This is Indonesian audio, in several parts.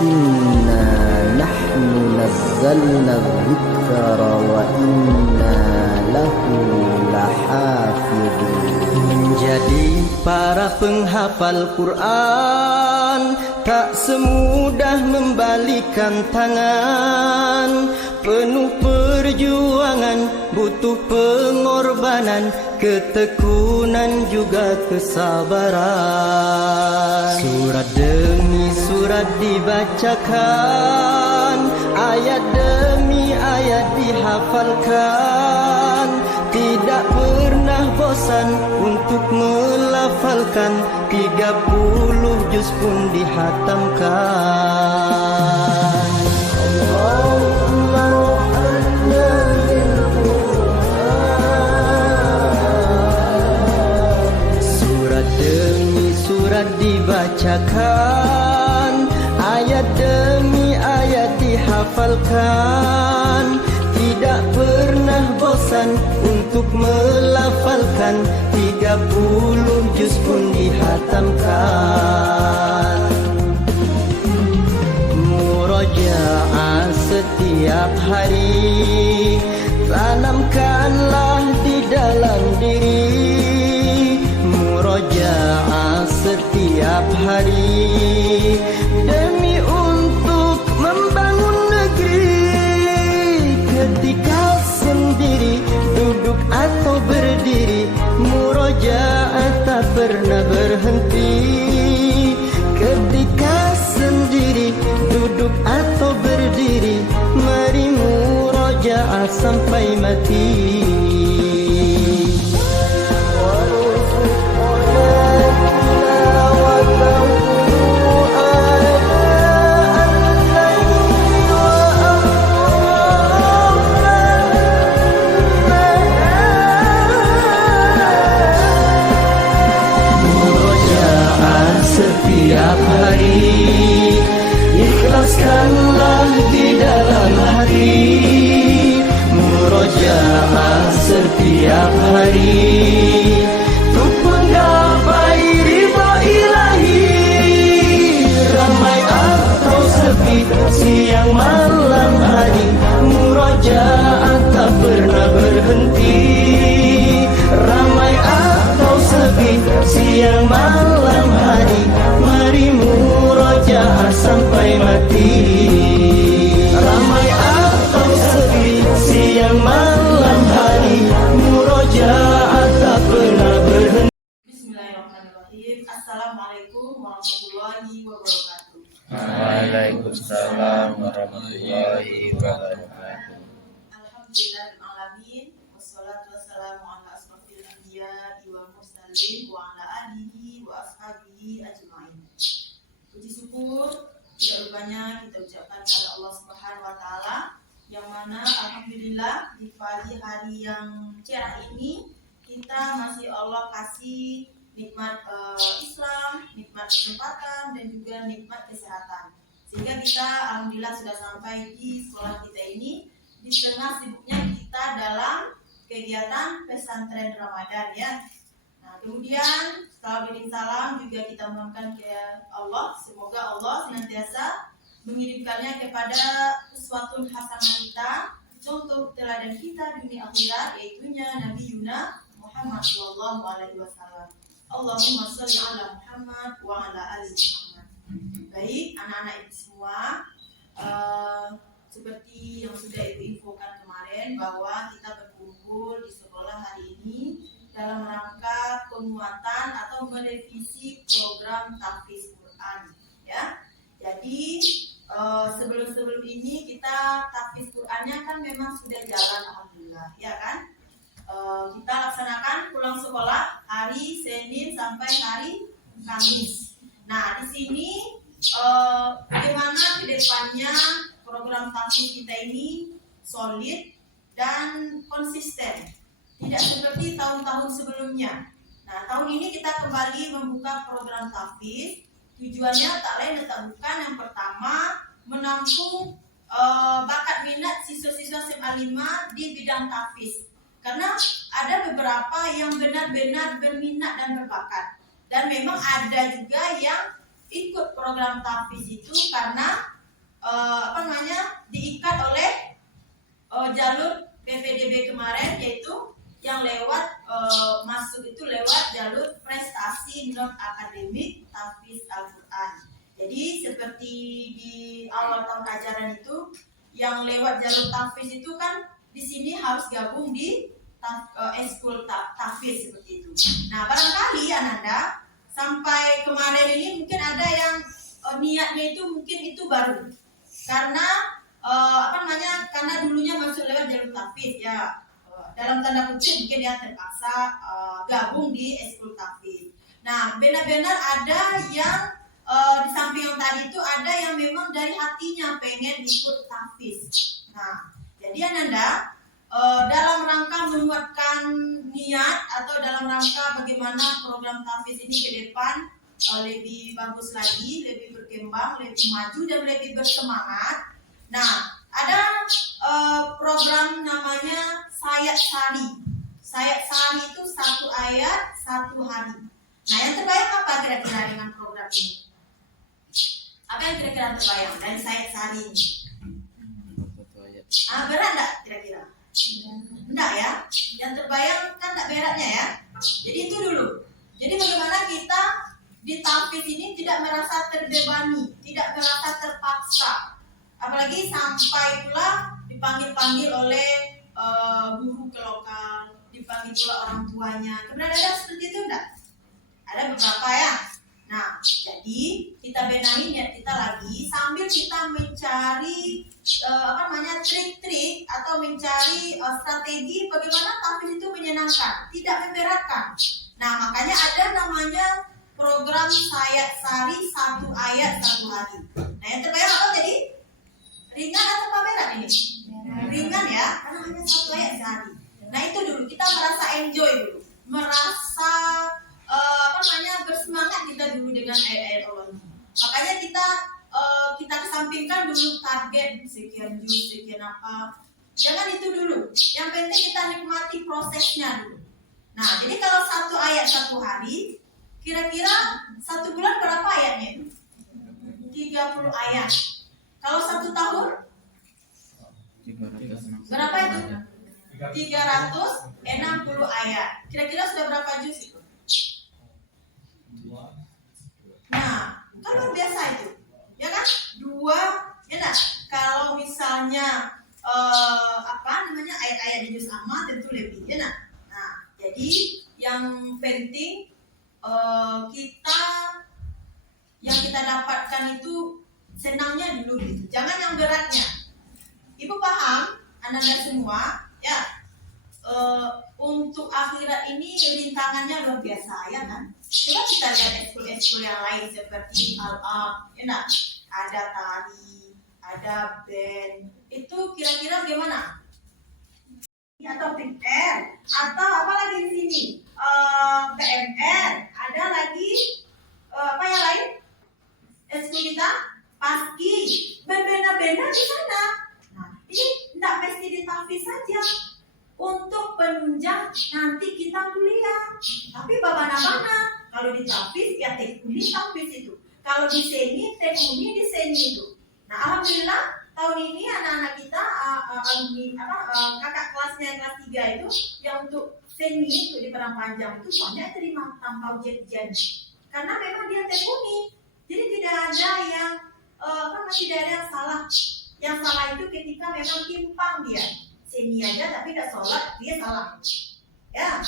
Inna nahnu nazzalna dzikra wa inna lahu lahafidun. Menjadi para penghafal Quran tak semudah membalikan tangan. Penuh perjuangan, butuh pengorbanan, ketekunan juga kesabaran. Surat demi surat dibacakan, ayat demi ayat dihafalkan. Tidak pernah bosan untuk melafalkan, 30 juz pun dihatamkan. Surat demi surat dibacakan, ayat demi ayat dihafalkan. Tidak pernah bosan untuk melafalkan, 30 juz pun dihatamkan. Murojaah setiap hari, tanamkanlah di dalam diri. Murojaah setiap hari demi untuk membangun negeri. Ketika sendiri, duduk atau berdiri, murojaah tak pernah berhenti. Ketika sendiri, duduk atau berdiri, mari murojaah sampai mati. Setiap hari, ikhlaskanlah di dalam hati. Murojaah setiap hari untuk menggapai ridha ilahi. Ramai atau sepi, siang malam hari, murojaah tak pernah berhenti. Ramai atau sepi, siang malam hari, mari murojaah sampai mati. Ramai atau sepi, siang malam hari, murojaah tak pernah berhenti. Bismillahirrahmanirrahim. Assalamualaikum warahmatullahi wabarakatuh. Waalaikumsalam warahmatullahi wabarakatuh. Alhamdulillahirrahmanirrahim. Wassalatu wassalamu ala asrofil anbiya wal mursalin wa ala alihi wa ashabihi ajma'in. Puji syukur tidak lupanya kita ucapkan kepada Allah Subhanahu wa taala, yang mana alhamdulillah di pagi hari yang cerah ini kita masih Allah kasih nikmat Islam, nikmat kesempatan dan juga nikmat kesehatan. Sehingga kita alhamdulillah sudah sampai di sekolah kita ini di tengah sibuknya kita dalam kegiatan pesantren Ramadan ya. Nah, kemudian setelah beri salam juga kita mohonkan ke Allah, semoga Allah senantiasa mengirimkannya kepada uswatun hasanah kita, contoh teladan kita dunia akhirat, yaitunya Nabi Yuna Muhammad sallallahu alaihi wasallam. Allahumma sholli ala Muhammad wa ala ali Muhammad. Baik, anak-anak ibu semua, seperti yang sudah ibu infokan kemarin bahwa kita berkumpul di sekolah hari ini dalam rangka penguatan atau merevisi program tahfiz Quran ya. Jadi sebelum ini kita tahfiz Qurannya kan memang sudah jalan alhamdulillah ya kan. Kita laksanakan pulang sekolah hari Senin sampai hari Kamis. Nah, di sini bagaimana ke depannya program tahfiz kita ini solid dan konsisten, tidak seperti tahun-tahun sebelumnya. Nah, tahun ini kita kembali membuka program tahfiz. Tujuannya tak lain dan tak bukan, yang pertama menampung bakat minat siswa-siswa SMA 5 di bidang tahfiz. Karena ada beberapa yang benar-benar berminat dan berbakat, dan memang ada juga yang ikut program tahfiz itu karena diikat oleh jalur PPDB kemarin, yaitu yang lewat masuk itu lewat jalur prestasi non akademik tahfiz Al-Quran. Jadi seperti di awal tahun ajaran itu yang lewat jalur tahfiz itu kan di sini harus gabung di eskul tahfiz seperti itu. Nah, barangkali Ananda sampai kemarin ini mungkin ada yang niatnya itu mungkin itu baru karena karena dulunya masuk lewat jalur tahfiz ya, dalam tanda kutip mungkin dia terpaksa gabung di eskul tahfiz. Nah, benar-benar ada yang di samping yang tadi itu ada yang memang dari hatinya pengen ikut tahfiz. Nah, jadi Ananda dalam rangka menguatkan niat atau dalam rangka bagaimana program tahfiz ini ke depan lebih bagus lagi, lebih berkembang, lebih maju dan lebih bersemangat. Nah, ada program namanya Sayat Sari. Sayat Sari itu 1 ayat 1 hari. Nah, yang terbayang apa kira-kira dengan program ini? Apa yang kira-kira terbayang dari Sayat Sari ini? Berat enggak kira-kira? Enggak ya? Yang terbayang kan enggak beratnya ya? Jadi itu dulu. Jadi bagaimana kita di tahfiz ini tidak merasa terbebani, tidak merasa terpaksa. Apalagi sampai pula dipanggil-panggil oleh guru ke lokal, dipanggil pula orang tuanya. Kemudian ada seperti itu enggak? Ada beberapa ya. Nah, jadi kita benahi niat kita lagi sambil kita mencari trik-trik atau mencari strategi bagaimana tahfiz itu menyenangkan, tidak memberatkan. Nah, makanya ada namanya program Sayat Sari 1 ayat 1 hari. Nah, yang terbayang apa tadi? Ringan atau berat ini? Ringan ya, karena hanya 1 ayat sehari. Nah, itu dulu kita merasa enjoy dulu, merasa bersemangat kita dulu dengan ayat-ayat Allah. Makanya kita kesampingkan dulu target sekian juz, sekian apa. Jangan itu dulu. Yang penting kita nikmati prosesnya dulu. Nah, jadi kalau 1 ayat 1 hari, kira-kira 1 bulan berapa ayatnya? 30 ayat. Kalau 1 tahun? Berapa itu? 360 ayat. Kira-kira sudah berapa juz itu? Nah, kan luar biasa itu, ya kan? 2, ya nah. Kalau misalnya ayat-ayat di juz amma tentu lebih, ya nah. Nah, jadi yang penting yang kita dapatkan itu senangnya dulu gitu. Jangan yang beratnya. Ibu paham, Ananda semua, ya. Untuk akhirat ini rintangannya luar biasa, ya kan? Coba kita lihat ekskul-ekskul yang lain seperti Al-Aq, ya nah, ada tari, ada band. Itu kira-kira gimana? Atau PR, atau apa lagi di sini? PMR, ada lagi apa yang lain? Ekskul kita paski, berbeda-beda di sana. Nah, ini tidak mesti di tahfiz saja. Untuk penunjang nanti kita kuliah. Tapi babana-bana, kalau di tahfiz ya tekuni tahfiz itu. Kalau di seni, tekuni di seni itu. Nah, alhamdulillah tahun ini anak-anak kita kakak kelasnya yang kelas 3 itu yang untuk seni itu di Padang Panjang itu soalnya terima tanpa ujian. Karena memang dia tekuni. Jadi tidak ada yang tidak ada yang salah. Yang salah itu ketika memang timpang dia. Seni aja tapi tidak sholat, dia salah. Ya,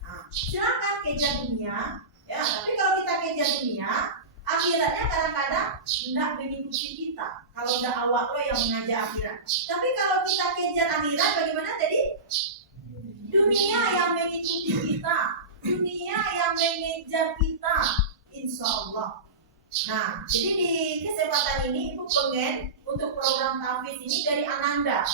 nah, silakan kejar dunia. Ya, tapi kalau kita kejar dunia, akhiratnya kadang-kadang tidak mengikuti kita. Kalau udah awak lo yang mengajak akhirat. Tapi kalau kita kejar akhirat, bagaimana tadi? Dunia yang mengikuti kita, dunia yang mengejar kita, insya Allah. Nah, jadi di kesempatan ini Ibu pengen untuk program tahfiz ini dari Ananda.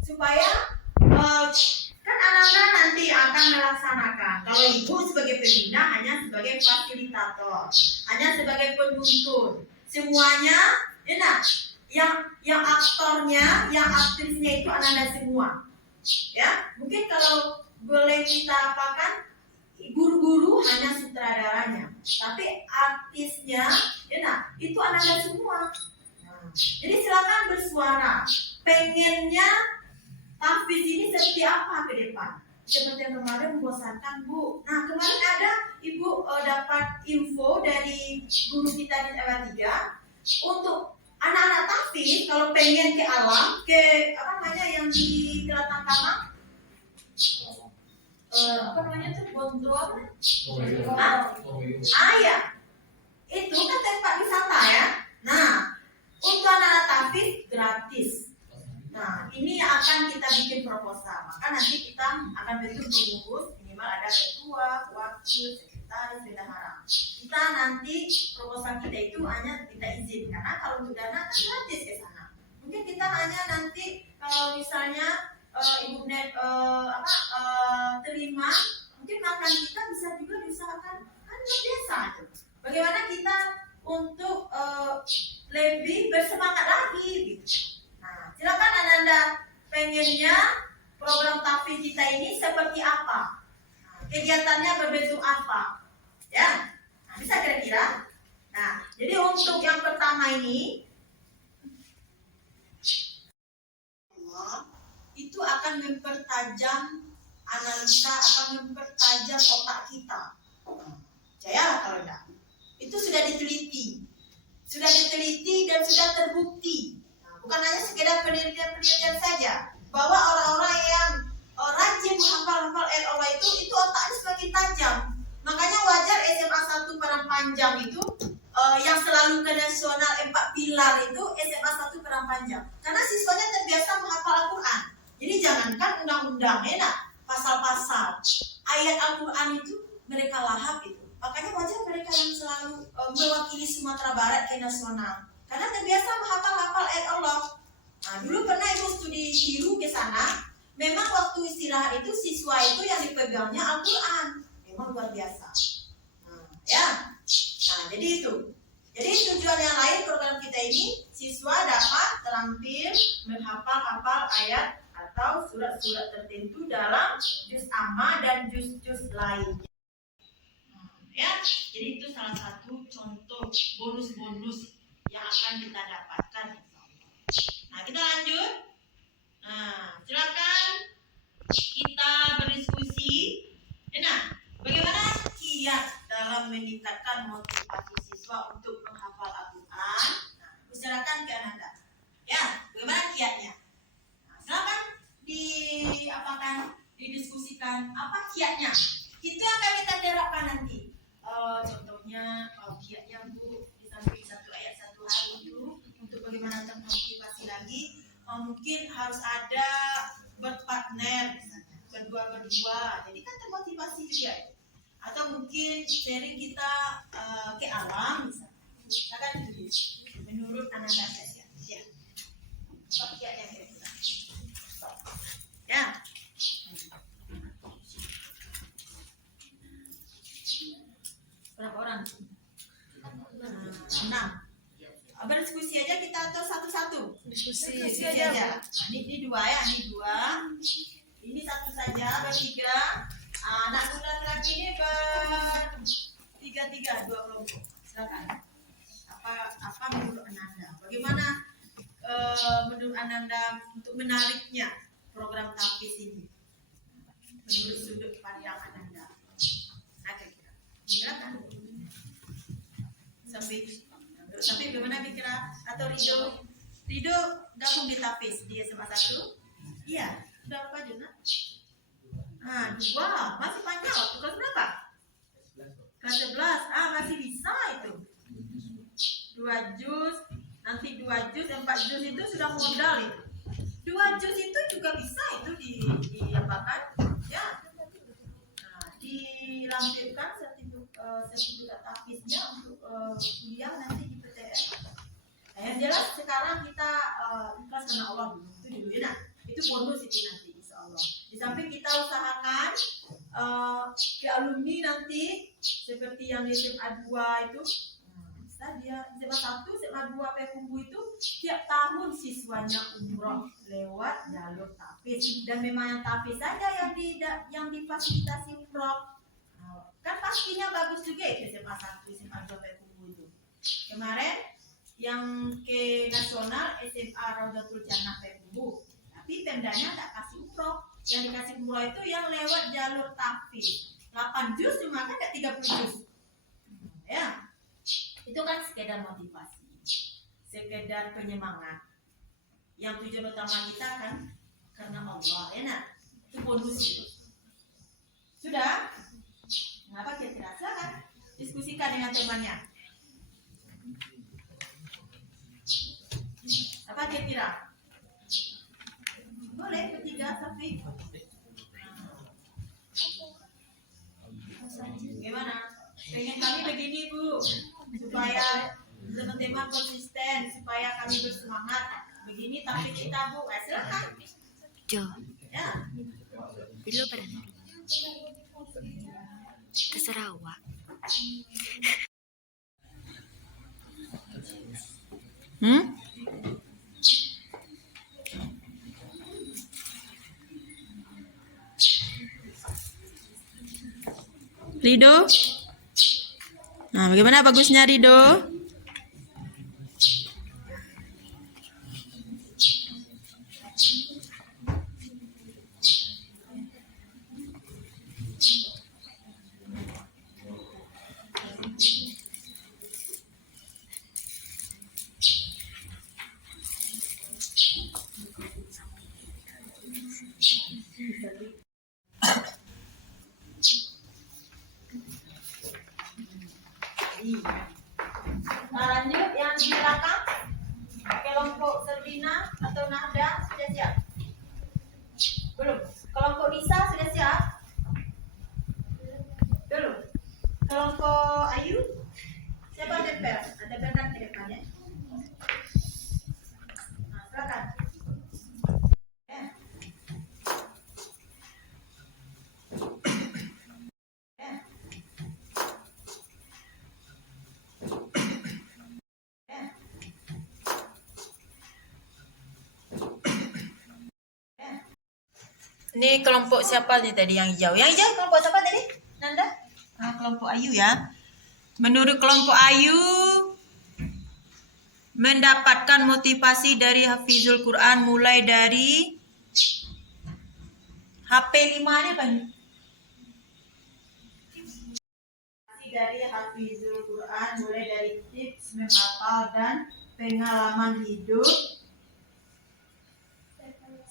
Supaya kan Ananda nanti akan melaksanakan. Kalau Ibu sebagai pembina hanya sebagai fasilitator, hanya sebagai penuntun. Semuanya, enak. Yang aktornya, yang aktrisnya itu Ananda semua. Ya, mungkin kalau boleh kita apakan, guru-guru hanya sutradaranya, tapi artisnya, enak. Jadi silakan bersuara. Pengennya tahfiz ini seperti apa ke depan? Seperti yang kemarin membosankan, Bu. Nah, kemarin ada Ibu dapat info dari guru kita di LA3 untuk anak-anak tahfiz kalau pengen ke alam, ke apa namanya yang di Kelatang Kamang, apa namanya tuh, Bondo apa? Ya, itu kan tempat wisata ya. Nah, untuk anak-anak tahfiz gratis. Nah, ini akan kita bikin proposal. Maka nanti kita akan bentuk pengurus, minimal ada ketua, wakil, sekretaris, bendahara. Kita nanti proposal kita itu hanya kita izin, karena kalau untuk dana kan gratis ke sana. Mungkin kita hanya nanti kalau misalnya Ibu Net terima, mungkin makan kita bisa juga diusahakan kan biasa. Bagaimana kita untuk lebih bersemangat lagi gitu. Nah, silakan Anda pengennya program tahfiz kita ini seperti apa? Nah, kegiatannya berbentuk apa? Ya, nah, bisa kira-kira. Nah, jadi untuk yang pertama ini itu akan mempertajam analisa, akan mempertajam otak kita. Percayalah kalau enggak. Itu sudah diteliti dan sudah terbukti. Bukan hanya sekedar penelitian saja, bahwa orang-orang yang rajin menghafal ayat Allah itu otaknya semakin tajam. Makanya wajar SMA 1 Padang Panjang itu yang selalu ke nasional 4 pilar itu SMA 1 Padang Panjang. Karena siswanya terbiasa menghafal Al-Quran. Jadi jangankan undang-undang, pasal-pasal ayat Al-Quran itu mereka lahap itu. Makanya wajar mereka yang selalu mewakili Sumatera Barat ke nasional. Karena terbiasa menghafal ayat Allah. Nah, dulu pernah Ibu studi Shiru ke sana. Memang waktu istirahat itu siswa itu yang dipegangnya Al-Quran. Memang luar biasa. Nah, jadi itu. Jadi tujuan yang lain program kita ini, siswa dapat terampil menghafal ayat atau surat-surat tertentu dalam juz amma dan juz-juz lainnya. Jadi itu salah satu contoh bonus-bonus yang akan kita dapatkan. Nah, kita lanjut. Nah, silakan kita berdiskusi. Nah, bagaimana kiat dalam meningkatkan motivasi siswa untuk menghafal Al-Quran? Nah, silakan ke Anda. Ya, bagaimana kiatnya? Nah, silakan didiskusikan apa kiatnya. Itu yang akan kita terapkan nanti. Contohnya kiatnya Bu, di samping satu ayat satu hari itu untuk bagaimana termotivasi lagi, mungkin harus ada berpartner, berdua, jadi kan termotivasi juga itu. Atau mungkin sharing kita ke alam misalnya. Kan menurut Anda saja. Ya. Apa kiatnya kira-kira? Ya. Berapa orang? 6. Berdiskusi aja kita atau satu-satu? Diskusi aja. Nah, ini 2 ya, ini 2. Ini satu saja, bertiga. Anak muda laki ini bertiga, 2 kelompok. Silakan. Apa menurut Ananda? Bagaimana menurut Ananda untuk menariknya program tahfiz ini? Menurut sudut pandang Ananda. Nah, kira-kira. Silakan. Sampai bagaimana kira? Atau Rido gabung di tahfiz di SMA 1? Iya. Udah berapa juz? Nah, 2. Masih panjang waktu kelas berapa? Kelas 11. Masih bisa itu. 2 juz, nanti 2 juz, 4 juz itu sudah modal itu. 2 juz itu juga bisa itu diapakan? Ya. Nah, dilampirkan sertifikat tahfiznya untuk kuliah nanti di PTN. Nah, yang jelas sekarang kita ikhlas karena Allah dulu. Itu dulu ya. Nah, itu bonus itu nanti insya Allah. Di samping kita usahakan ke alumni nanti seperti yang di SMA 2 itu, bisa dia SMA 1, SMA 2 Pekumbu itu tiap tahun siswanya umroh lewat jalur tahfiz, dan memang yang tahfiz saja yang difasilitasi umroh. Kan pastinya bagus juga itu SMA 1, SMA 2 Pekumbu itu. Kemarin yang ke nasional SMA Raudatul Jannah Pembu. Tapi Pemdanya tak kasih umroh. Yang dikasih umroh itu yang lewat jalur tahfiz. 8 juz cuma kan tak 30 juz. Ya. Itu kan sekedar motivasi. Sekedar penyemangat. Yang tujuan utama kita kan karena Allah, ya nak? Itu bonus itu. Sudah? Kenapa kira-kira? Silakan diskusikan dengan temannya. Apa kira-kira? Boleh bertiga, tapi gimana? Pengen kami begini Bu, supaya teman-teman konsisten, supaya kami bersemangat. Begini tapi kita Bu, silakan. Jo, Ya. dulu berhenti. Ke Sarawak. Rido? Nah, bagaimana bagusnya Rido? Nah, lanjut yang di belakang kelompok Servina atau Nahda sudah siap? Belum. Kelompok Nisa sudah siap? Belum. Kelompok Ayu? Siapa tempel? Ada tempel di depannya. Nah, silakan. Ya. Ini kelompok siapa nih tadi yang hijau? Yang hijau kelompok siapa tadi? Nanda? Ah, kelompok Ayu ya. Menurut kelompok Ayu mendapatkan motivasi dari Hafizul Quran mulai dari HP 5 ini apa nih? Dari Hafizul Quran mulai dari tips menghafal dan pengalaman hidup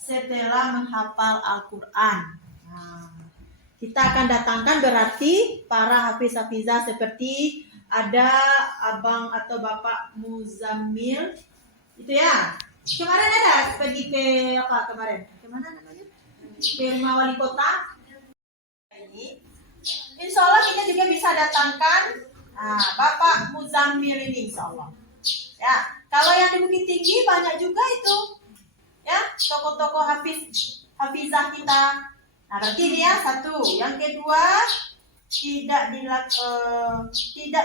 setelah menghafal Al-Quran. Nah, kita akan datangkan berarti para hafiz-hafizah seperti ada abang atau bapak Muzammil, itu ya. Kemarin ada pergi ke apa kemarin? Kemana namanya? Ke rumah wali kota. Ini, insya Allah kita juga bisa datangkan bapak Muzammil ini, insya Allah. Ya, kalau yang di Bukit Tinggi banyak juga itu. Ya, tokoh-tokoh hafizah kita. Nah, berarti ini ya satu. Yang kedua, tidak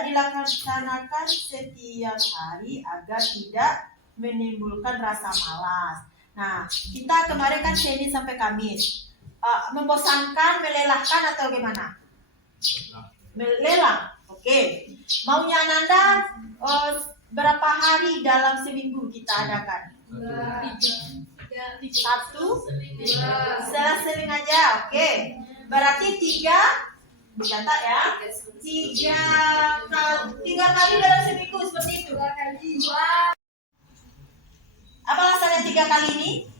dilaksanakan setiap hari agar tidak menimbulkan rasa malas. Nah, kita kemarin kan Senin sampai Kamis. Membosankan, melelahkan atau gimana? Melelah. Oke. Maunya Ananda berapa hari dalam seminggu kita adakan? 1, 2, sering aja, oke. Berarti 3, dicatat ya. 3 kali dalam seminggu seperti itu. Apa alasannya 3 kali ini?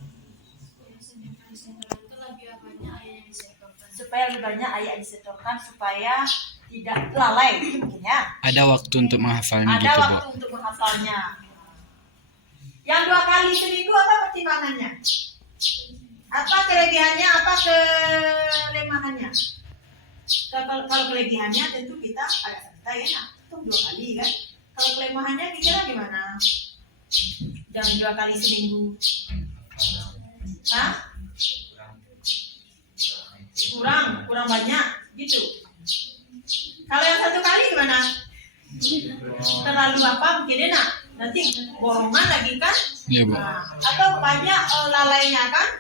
Supaya lebih banyak ayat disetorkan supaya tidak lalai mungkin ya. Ada waktu untuk menghafalnya Ada gitu, Bu. waktu untuk menghafalnya. Yang 2 kali seminggu apa pertimbangannya? Apa kelebihannya? Apa kelemahannya? Kalau kelebihannya tentu kita agak santai ya, itu 2 kali kan. Kalau kelemahannya kira gimana? Jangan 2 kali seminggu. Hah? Kurang banyak gitu. Kalau yang 1 kali gimana? Terlalu apa? Mungkin enak. Nanti borongan lagi kan? Iya, Bu. Nah, atau banyak lalainya kan?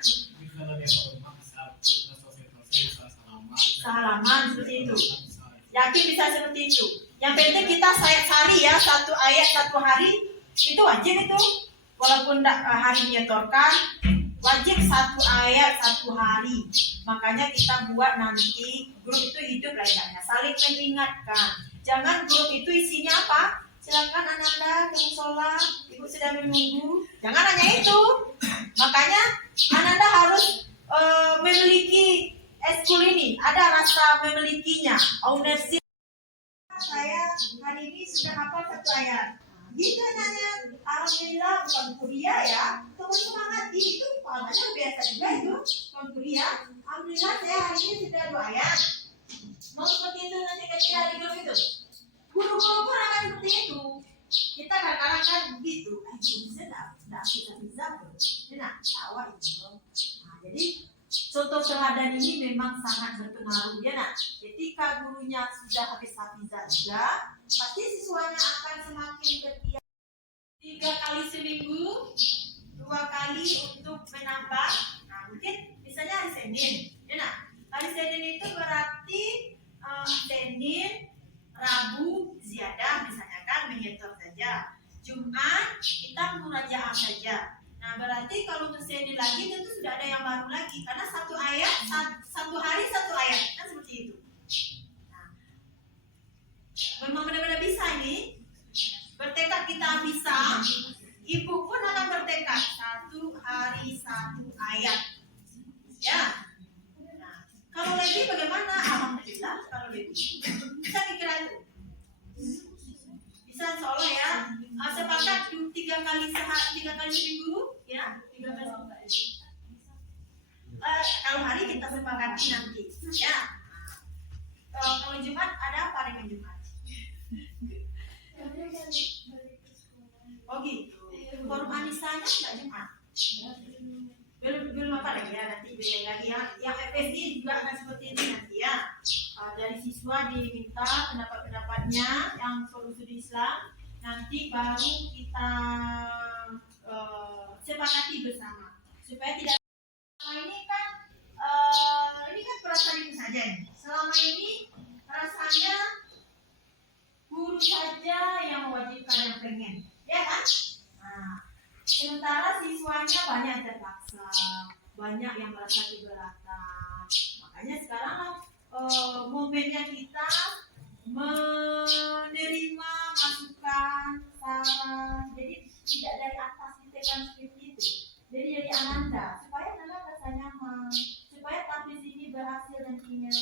Salaman seperti itu. Yakin bisa seperti itu. Yang penting kita sari ya 1 ayat 1 hari Itu wajib itu. Walaupun hari menyetorkan, wajib 1 ayat 1 hari. Makanya kita buat nanti grup itu hidup lah ya, saling mengingatkan. Jangan grup itu isinya apa? Silakan Ananda ke musola, ibu sedang menunggu. Jangan hanya itu. Makanya Ananda harus memiliki eskul ini, ada rasa memilikinya, ownership. Saya hari ini sudah hafal 1 ayat. Gitu nanya, alhamdulillah bukan kuliah ya, teman semangat itu pahalanya biasa juga itu, bukan kuliah. Alhamdulillah saya hari ini sudah 2 ayat. Mau seperti itu nanti ketika di grup itu, guru-guru pun akan seperti itu. Kita kadang-kadang kan begitu, bisa tidak bisa nah tawa itu. Nah, jadi contoh teladan ini memang sangat berpengaruh ya nak. Ketika gurunya sudah habis hafizah juga, pasti siswanya akan semakin bergiat. 3 kali seminggu, 2 kali untuk menambah. Nah mungkin misalnya hari Senin, ya nak. Hari Senin itu berarti Senin, Rabu ziyadah misalnya kan menyetor saja. Jumat kita murajaah saja. Nah berarti kalau untuk Senin lagi tentu sudah ada yang baru lagi karena 1 ayat 1 hari 1 ayat kan seperti itu. Nah, memang benar-benar bisa ini. Bertekad kita bisa. Ibu pun akan bertekad 1 hari 1 ayat. Ya. Nah, kalau lagi bagaimana? Alhamdulillah kalau lagi bisa dikira itu. Bisa insya ya. Sepakat 3 kali sehari, 3 kali seminggu, ya 3 kali seminggu. Kalau hari kita sepakati nanti, ya. Kalau Jumat ada apa dengan Jumat? Oh gitu. Forum anisanya nggak Jumat. Belum apa lagi ya nanti beda lagi ya. Yang FSD juga akan seperti ini nanti ya. Dari siswa diminta pendapat-pendapatnya yang solusi Islam. Nanti baru kita sepakati bersama supaya tidak ini kan perasaan ibu saja ini. Selama ini rasanya guru saja yang mewajibkan yang pengen, ya kan? Nah, sementara siswanya banyak yang terpaksa, banyak yang merasa keberatan. Makanya sekarang momennya kita menerima masukan, saran. Jadi tidak dari atas ditekan seperti itu. Jadi dari Ananda supaya Ananda merasa nyaman, supaya tampil ini berhasil nantinya.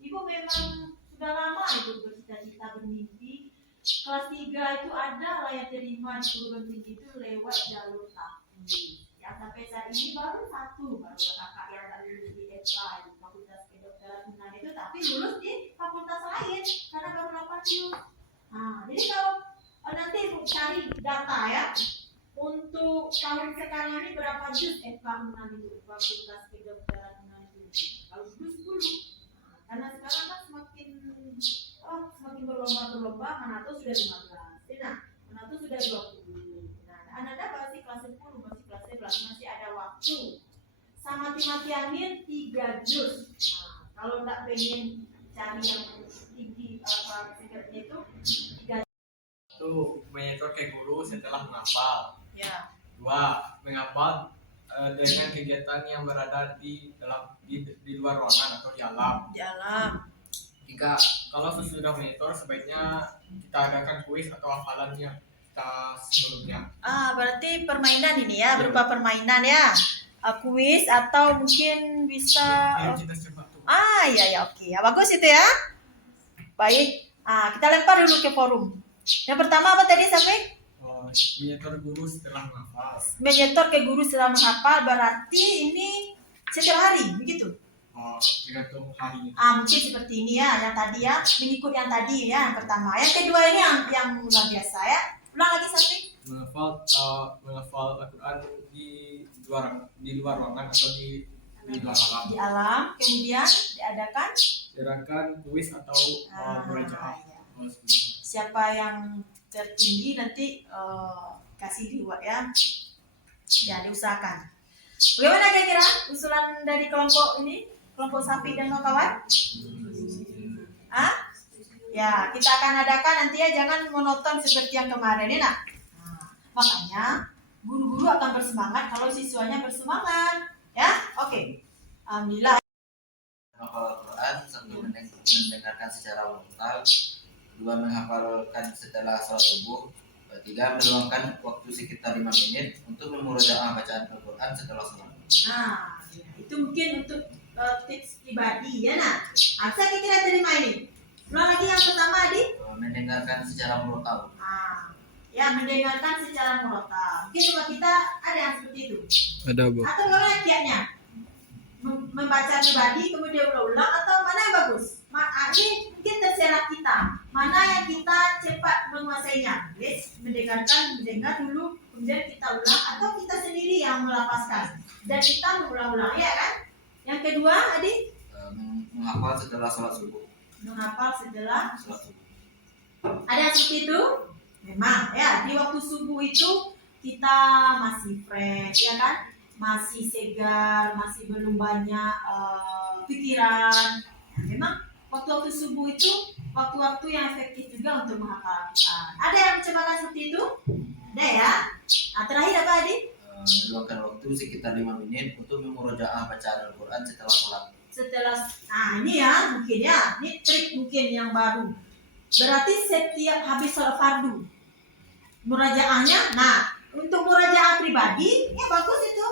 Ibu memang sudah lama ibu bercita-cita bermimpi. Kelas 3 itu ada layak terima di perguruan tinggi itu lewat jalur tahfiz. Ya sampai saat ini baru 1 baru kakak yang tak lulus di FK di Fakultas Kedokteran Unan itu, tapi lulus di fakultas lain karena baru 8 juz. Nah, jadi kalau nanti ibu cari data ya untuk tahun sekarang ini berapa juz FK Unan itu, Fakultas Kedokteran Unan itu. Kalau dulu 10. Nah, karena sekarang kan semakin berlomba-lomba, Manato sudah 15, nah Manato sudah 20. Nah, Ananda masih kelas 10, masih kelas 11, masih ada waktu. Sama mati-matianin 3 juz. Nah, kalau tidak pengen cari yang tinggi tingkatnya itu 3 juz. Itu menyetor ke guru setelah menghafal. Ya. 2. Menghafal dengan kegiatan yang berada di luar ruangan atau di alam. Di alam. 3. Kalau sesudah menyetor sebaiknya kita adakan kuis atau hafalannya kita sebelumnya. Berarti permainan ini ya, berupa permainan ya. Kuis atau mungkin bisa Ayo kita coba tuh. ya oke. Ya, bagus itu ya. Baik. Kita lempar dulu ke forum. Yang pertama apa tadi sampai? Menyetor guru setelah menghafal. Menyetor ke guru setelah menghafal berarti ini setiap hari begitu. Tergantung harinya. Mungkin seperti ini ya, yang tadi ya, mengikut yang tadi ya, yang pertama. Yang kedua ini yang luar biasa ya. Ulang lagi sampai Menghafal Al-Quran di luar ruangan atau di luar alam. di alam, kemudian diadakan Kuis atau murajaah. ya. Siapa yang tertinggi nanti kasih reward ya. Ya, diusahakan. Bagaimana kira-kira usulan dari kelompok ini? Kelompok Sapi dan kawan? Ya, kita akan adakan nanti ya, jangan monoton seperti yang kemarin ya nak. Makanya guru-guru akan bersemangat kalau siswanya bersemangat. Ya, oke. Alhamdulillah. Menghafal Al-Quran, satu mendengarkan secara frontal, dua menghafalkan setelah sholat subuh, tiga meluangkan waktu sekitar 5 menit untuk memurojaah bacaan Al-Quran setelah sholat. Nah, itu mungkin untuk tips pribadi ya nak. Bisa kita terima ini. Ulang lagi yang pertama Adi. Mendengarkan secara frontal. Ya mendengarkan secara murotal. Mungkin rumah kita ada yang seperti itu. Ada, Bu. Atau kalau kiatnya membaca pribadi kemudian ulang-ulang, atau mana yang bagus? Ini mungkin terserah kita. Mana yang kita cepat menguasainya. Yes, mendengar dulu, kemudian kita ulang, atau kita sendiri yang melafazkan dan kita mengulang-ulang, ya kan? Yang kedua, Adi? Menghafal setelah sholat subuh. Menghafal setelah Sholat subuh. ada seperti itu. Memang ya, di waktu subuh itu kita masih fresh, ya kan? Masih segar, masih belum banyak pikiran. Memang waktu-waktu subuh itu waktu-waktu yang efektif juga untuk menghafal Al-Quran. Ada yang mencobakan seperti itu? Ada ya? Nah, terakhir apa Adi? Meluangkan waktu sekitar 5 menit untuk memurojaah bacaan Al-Quran setelah sholat. Nah ini ya, mungkin ya, ini trik mungkin yang baru. Berarti setiap habis sholat fardu, murajaahnya, nah untuk murajaah pribadi, ya bagus itu,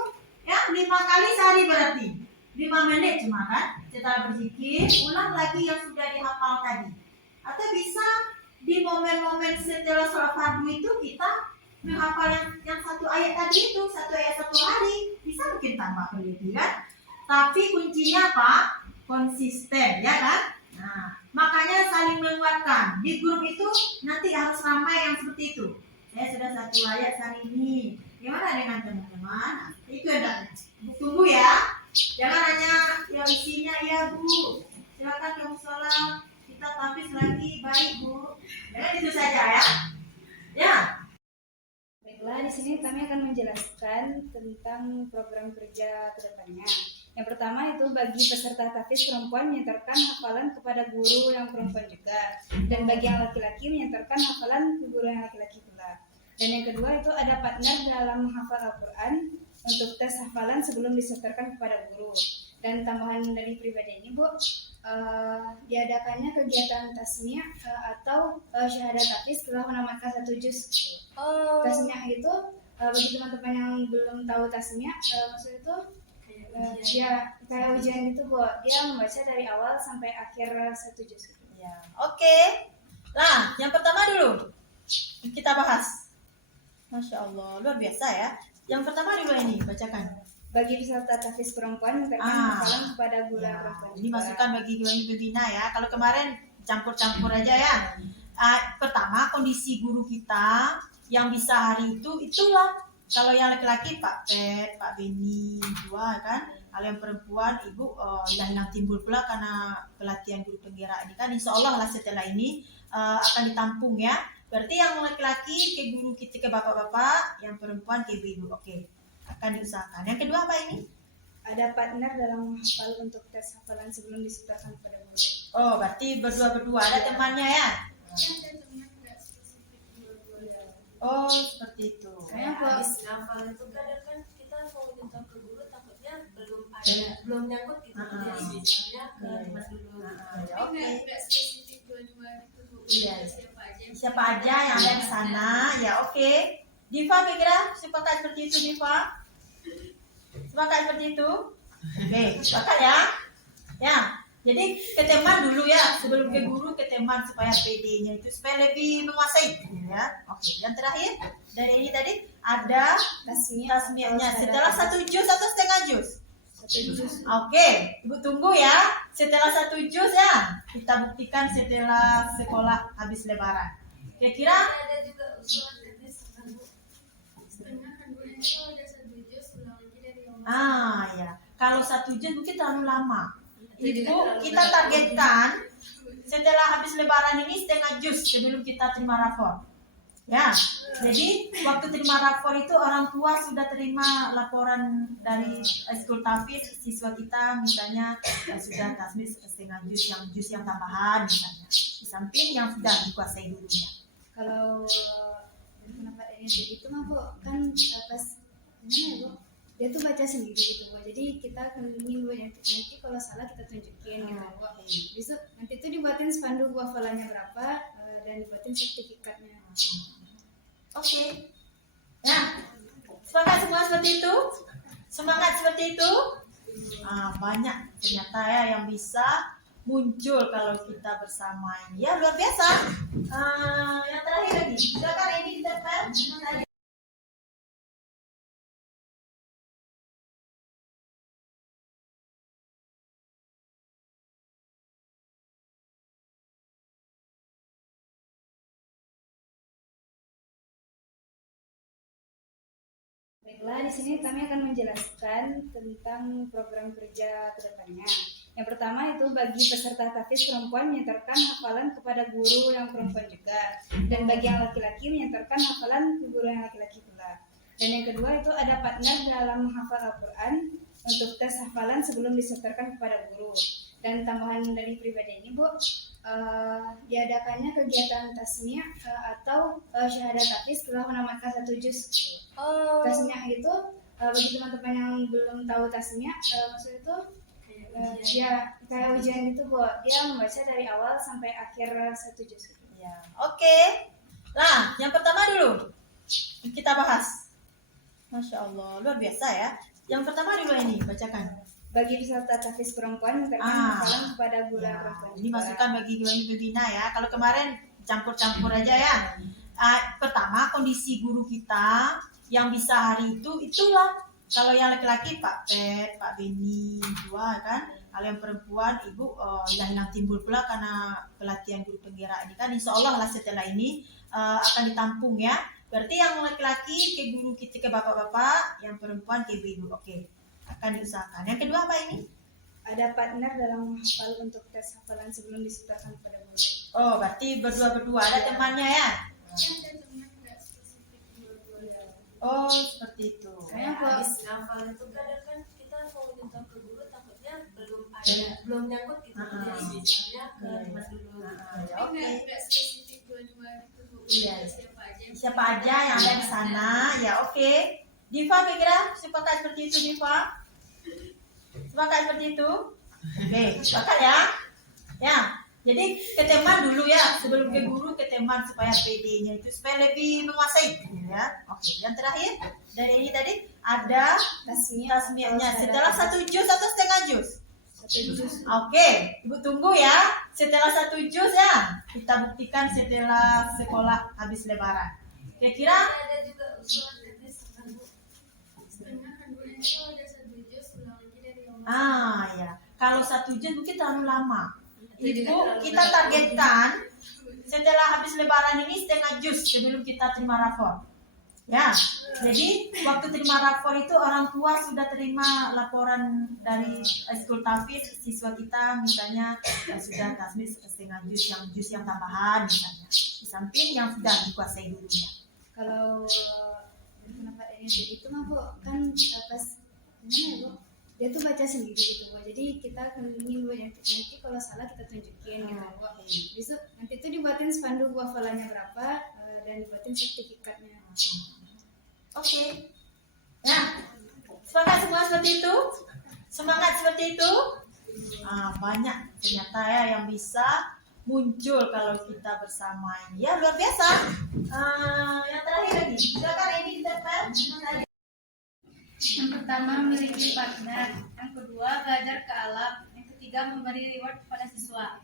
ya 5 kali sehari berarti 5 menit cuma kan, setelah berzikir, ulang lagi yang sudah dihafal tadi. Atau bisa di momen-momen setelah sholat fardu itu kita menghafal yang satu ayat tadi itu, satu ayat satu hari, bisa mungkin tambah berlebih kan. Tapi kuncinya apa? Konsisten, ya kan? Nah, makanya saling menguatkan. Di grup itu nanti harus ramai yang seperti itu. Saya sudah satu ayat hari ini. Gimana dengan teman-teman? Nah, itu ada. Tunggu ya. Jangan hanya ya isinya ya Bu. Silakan kamu sholat. Kita tapis lagi, baik Bu. Jangan itu saja ya. Ya. Baiklah, di sini kami akan menjelaskan tentang program kerja ke depannya. Yang pertama itu bagi peserta tahfiz perempuan menyetorkan hafalan kepada guru yang perempuan juga, dan bagi yang laki-laki menyetorkan hafalan ke guru yang laki-laki pula. Dan yang kedua itu ada partner dalam menghafal Al-Quran untuk tes hafalan sebelum disetorkan kepada guru. Dan tambahan dari pribadi ini Bu, diadakannya kegiatan tasmiyah atau syahadat tahfiz setelah menamatkan 1 juz. Tasmiyah itu bagi teman-teman yang belum tahu tasmiyah, maksud itu ya kayak ujian itu Bu, dia membaca dari awal sampai akhir 1 juz. Ya, oke. Nah, yang pertama dulu kita bahas. Masya Allah, luar biasa ya. Yang pertama dulu ini bacakan. Bagi peserta tahfiz perempuan menyetorkan hafalan kepada guru Ya, perempuan. ini masukan bagi guru yang pembina ya. Kalau kemarin campur-campur aja ya. Pertama, kondisi guru kita yang bisa hari itu itulah. Kalau yang laki-laki Pak Pet, Pak Beni, dua kan. Kalau yang perempuan Ibu yang timbul pula karena pelatihan guru penggerak ini kan. Insya Allah lah setelah ini akan ditampung ya. Berarti yang laki-laki ke guru kita, ke bapak-bapak, yang perempuan ke ibu. Oke, akan diusahakan. Yang kedua apa ini? Ada partner dalam menghafal untuk tes hafalan sebelum disetorkan kepada guru. Oh, berarti berdua-berdua. Ada temannya ya? Oh, seperti itu. Kayak habis ngafal itu kadang kan kita mau minta ke guru takutnya belum nyangkut gitu. Jadi misalnya ke tempat dulu. Oke. Nggak spesifik dua-dua itu Bu. Iya. Siapa aja. Siapa aja yang ada di sana? Ya, oke. Diva kira sepakat seperti itu, Diva? Sepakat seperti itu? Oke, sepakat ya? Ya. Jadi ke teman dulu ya, sebelum ke guru ke teman supaya PD-nya itu supaya lebih menguasai ya. Oke, yang terakhir dari ini tadi ada tasmiyahnya setelah 1 juz atau setengah juz? 1 juz. Oke, Ibu tunggu ya. Setelah 1 juz ya, kita buktikan setelah sekolah habis lebaran. Kira-kira Ada juga usulan katanya setengah kan Bu. Kalau ada 1 juz ulang lagi dari yang ya. Kalau 1 juz mungkin terlalu lama. Ibu, kita targetkan setelah habis lebaran ini setengah juz sebelum kita terima rapor. Ya, jadi waktu terima rapor itu orang tua sudah terima laporan dari Eskul Tahfiz, siswa kita misalnya sudah tasmis setengah juz yang tambahan misalnya. Di samping yang sudah dikuasai gurunya. Kalau kenapa itu mah Bu kan pas gimana ya Bu, dia tuh baca sendiri gitu Bu, jadi kita keliling Bu, nanti kalau salah kita tunjukin gitu Bu. Besok nanti tuh dibuatin spanduk hafalannya berapa dan dibuatin sertifikatnya. Oke. Nah, semangat semua seperti itu? Semangat seperti itu? Banyak ternyata ya yang bisa muncul kalau kita bersama ini. Ya, luar biasa. Yang terakhir lagi, silakan ini ditempel. Baiklah, di sini kami akan menjelaskan tentang program kerja kedepannya. Yang pertama itu bagi peserta tahfiz perempuan menyetorkan hafalan kepada guru yang perempuan juga, dan bagi yang laki-laki menyetorkan hafalan ke guru yang laki-laki pula. Dan yang kedua itu ada partner dalam menghafal Al-Quran untuk tes hafalan sebelum disetorkan kepada guru. Dan tambahan dari pribadi ini Bu, diadakannya kegiatan tasmiyah atau syahadat tahfiz setelah menamatkan 1 juz. Tasmiyah itu bagi teman-teman yang belum tahu tasmiyah, maksudnya itu ya kayak ujian itu Bu, dia membaca dari awal sampai akhir 1 juz. Ya, oke. Nah, yang pertama dulu kita bahas. Masya Allah, luar biasa ya. Yang pertama dulu ini bacakan. Bagi peserta tahfiz perempuan menyetorkan hafalan kepada guru yang perempuan. Ini masukan bagi guru pembina ya. Kalau kemarin campur-campur aja ya. Pertama, kondisi guru kita yang bisa hari itu itulah. Kalau yang laki-laki Pak Pet, Pak Beni, dua kan. Kalau yang perempuan Ibu hilang timbul pula karena pelatihan guru penggerak ini kan. Insya Allah lah setelah ini akan ditampung ya. Berarti yang laki-laki ke guru kita, ke bapak-bapak, yang perempuan ke ibu. Oke, akan diusahakan. Yang kedua apa ini? Ada partner dalam menghafal untuk tes hafalan sebelum disetorkan kepada guru. Oh, berarti berdua-berdua. Ada temannya ya? Oh, seperti itu. Kayaknya kalau Habis ngafal itu kadang kan kita mau minta ke guru takutnya belum nyangkut gitu. Jadi misalnya ke teman dulu. Oke. Nggak spesifik dua-dua itu Bu. Iya. Siapa aja. Siapa aja yang ada di sana? Ya, oke. Diva kira-kira sepakat seperti itu, Diva? Sepakat seperti itu? Oke, sepakat ya? Ya. Jadi ke teman dulu ya, sebelum ke guru ke teman supaya PD-nya itu supaya lebih menguasai ya. Oke, yang terakhir dari ini tadi ada tasmiyahnya setelah 1 juz atau setengah juz? 1 juz. Oke, Ibu tunggu ya. Setelah 1 juz ya, kita buktikan setelah sekolah habis lebaran. Kira-kira Ada juga usulan dari setengah kan Bu. Kalau ada 1 juz ulang lagi dari yang ya. Kalau 1 juz mungkin terlalu lama. Ibu, kita targetkan setelah habis lebaran ini setengah juz sebelum kita terima rapor. Ya, jadi waktu terima rapor itu orang tua sudah terima laporan dari Eskul Tahfiz, siswa kita misalnya sudah tasmis setengah juz yang tambahan misalnya. Di samping yang sudah dikuasai gurunya. Kalau kenapa ini itu mah Bu, kan pas gimana ya Bu, dia tuh baca sendiri gitu Bu, jadi kita keliling Bu, nanti kalau salah kita tunjukin gitu Bu. Besok nanti tuh dibuatin spanduk hafalannya berapa dan dibuatin sertifikatnya. Oke. Nah, semangat semua seperti itu? Semangat seperti itu? Banyak ternyata ya yang bisa muncul kalau kita bersama ini. Ya, luar biasa. Yang terakhir lagi, silakan ini ditempel. Yang pertama memiliki partner, yang kedua belajar ke alam, yang ketiga memberi reward kepada siswa.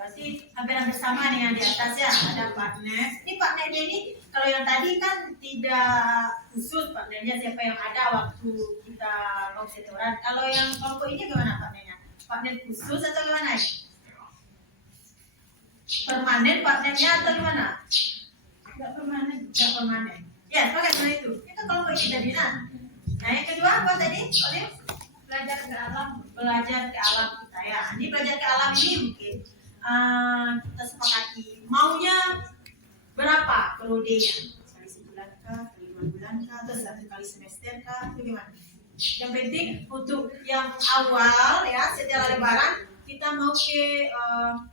Berarti hampir sama nih yang di atas ya, ada partner. Ini partnernya ini kalau yang tadi kan tidak khusus partnernya siapa yang ada waktu kita mau setoran. Kalau yang kelompok ini gimana partnernya? Partner khusus atau gimana? Permanen partnernya atau gimana? Enggak permanen. Enggak permanen. Ya, pakai seperti itu. Itu kelompok ini tadi nah. Nah, yang kedua apa tadi? Oleh belajar ke alam. Belajar ke alam kita ya. Ini belajar ke alam ini mungkin kita sepakati maunya berapa periodenya, sekali sebulan kah, kali 2 bulan kah, atau 1 kali semester kah, itu gimana? Yang penting untuk yang awal ya setelah lebaran kita mau ke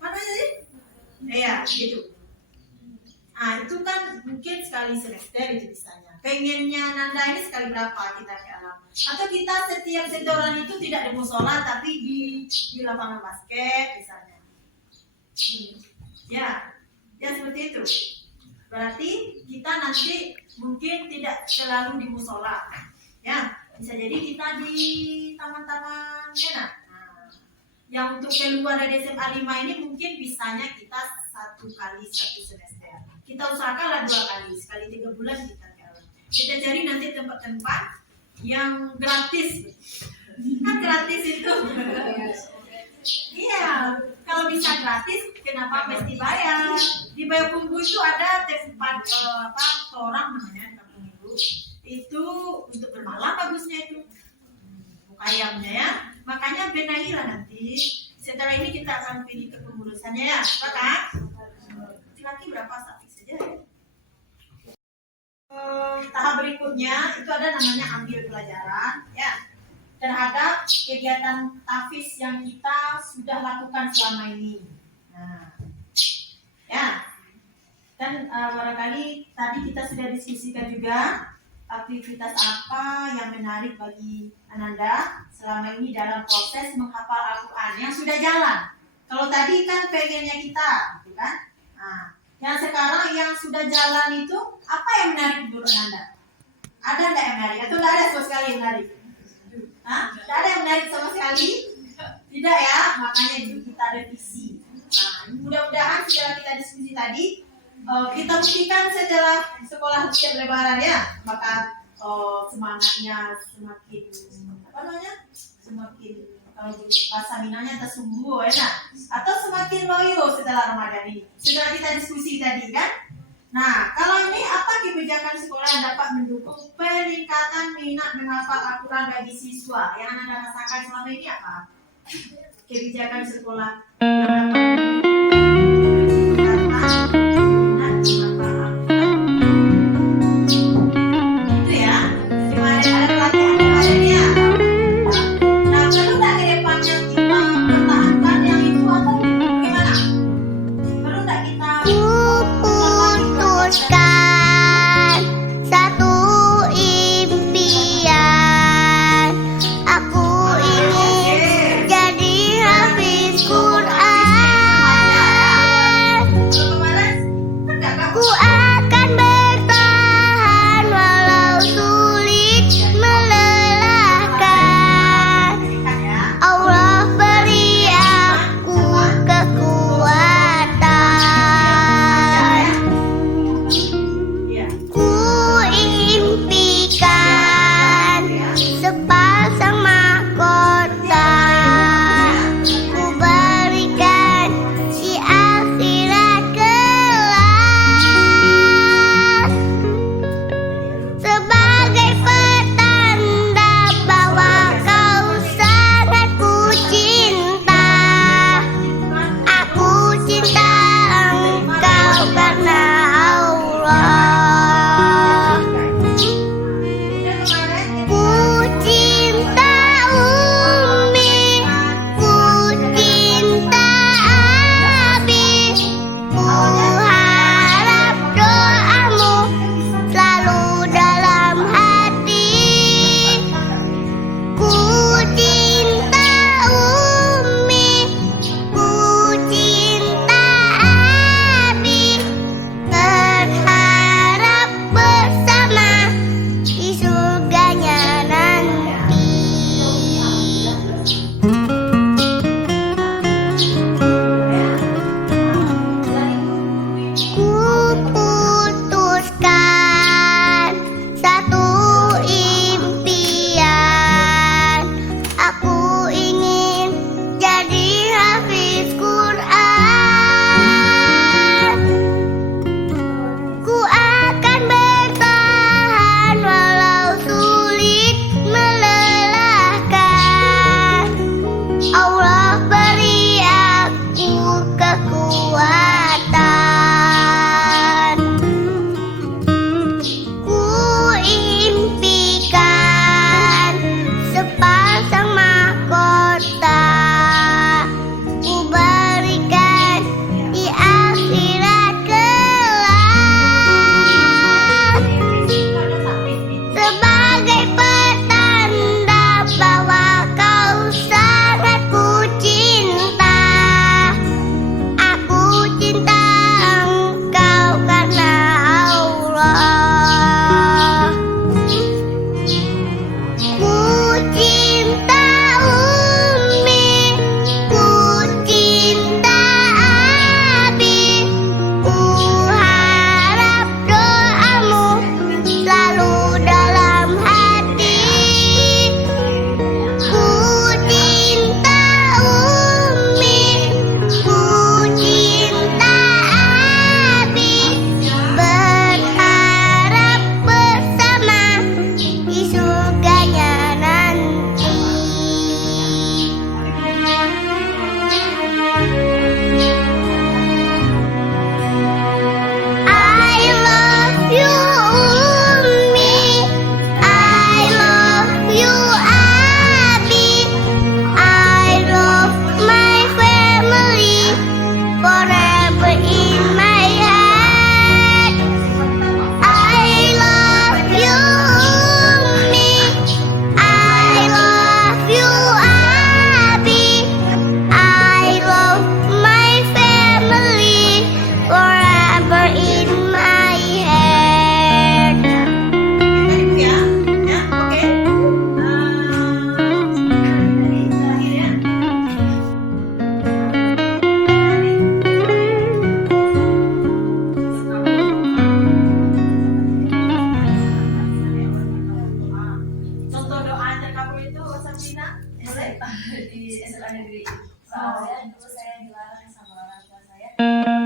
mana sih? Ya gitu. Nah, itu kan mungkin sekali semester itu bisanya. Pengennya Nanda ini sekali berapa kita ke alam? Atau kita setiap setoran itu tidak di musola tapi di lapangan basket misalnya. Ya seperti itu. Berarti kita nanti mungkin tidak selalu di musola. Ya, bisa jadi kita di taman-taman ya. Nah, yang untuk keluar dari SMA 5 ini mungkin bisanya kita 1 kali 1 semester. Kita usahakanlah 2 kali, sekali 3 bulan kita jalan. Kita cari nanti tempat-tempat yang gratis. Kan gratis itu. Iya, kalau bisa gratis, kenapa mesti bayar? Di Payakumbuh itu ada tempat orang namanya kampung itu untuk bermalam bagusnya itu. Ayamnya ya, makanya benahilah nanti. Setelah ini kita akan pilih kepengurusannya ya, Pak. Laki berapa sapi saja ya? Tahap berikutnya itu ada namanya ambil pelajaran ya terhadap kegiatan tafis yang kita sudah lakukan selama ini. Nah, ya, dan barangkali tadi kita sudah diskusikan juga aktivitas apa yang menarik bagi Ananda selama ini dalam proses menghafal Al-Quran yang sudah jalan. Kalau tadi kan pengennya kita, gitu kan? Nah, yang sekarang yang sudah jalan itu apa yang menarik menurut Ananda? Ada enggak yang menarik? Atau tidak ada sama sekali yang menarik? Tidak ada yang menarik sama sekali? Tidak ya? Makanya itu kita revisi. Nah, mudah-mudahan setelah kita diskusi tadi, kita buktikan setelah sekolah setiap lebaran ya, maka semangatnya semakin semakin kalau bahasa Minangnya tersungguh ya, atau semakin loyo setelah Ramadan ini. Setelah kita diskusi tadi kan. Nah, kalau ini apa kebijakan sekolah yang dapat mendukung peningkatan minat menghafal Al-Quran bagi siswa? Yang Anda rasakan selama ini apa? Kebijakan sekolah yang dapat Aku ingin jadi hafiz Quran. di SMA negeri. Soalnya dulu saya dilarang sama orang tua saya